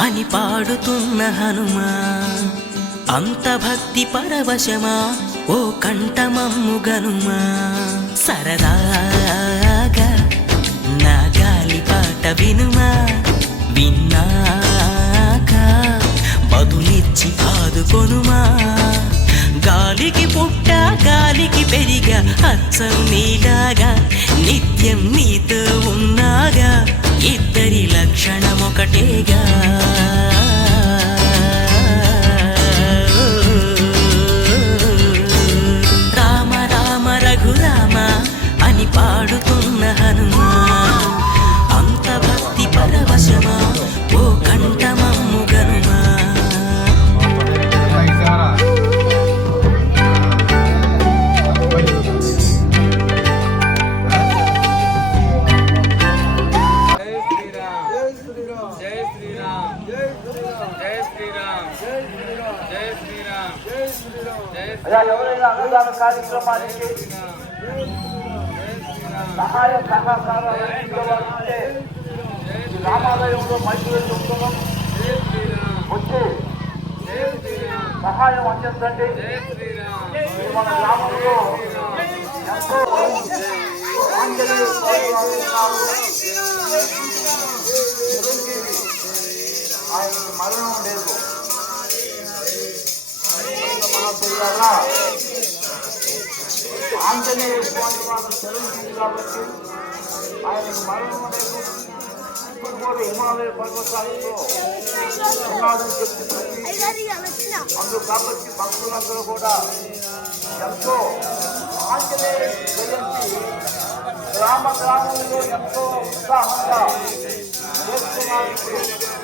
అని పాడుతున్న హనుమా. అంత భక్తి పరవశమా ఓ కంఠమమ్ము గనుమా. సరదాగా నా గాలి పాట వినుమా. విన్నాక బదులిచ్చి ఆదుకొనుమా. పెరిగా అచ్చం నీలాగా నిత్యం నీతో ఉన్నాగా ఇద్దరి లక్షణం ఒకటేగా. రామ రామ రఘురామ అని పాడుతూ శ్రీరామ్. జై శ్రీరామ్. జై శ్రీరామ్. జై సహకారాలు అందించవాలంటే ఈ రామాలయంలో చెప్తున్నాం వచ్చి సహాయం అందించండి. మన గ్రామంలో ఎంతో ఆంజనేయ మరణం లేదు ఆంజనేయ స్వామి వారు సెలవుతుంది కాబట్టి ఆయనకు మరణం లేదు ఇప్పుడు కూడా హిమాలయ పర్వతాలలో అందు కాబట్టి భక్తులందరూ కూడా ఎంతో ఆంజనేయ జయంతి గ్రామ గ్రామంలో ఎంతో ఉత్సాహంగా చేస్తున్నారు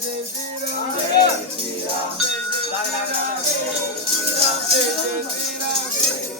Jai Jai Jai Jai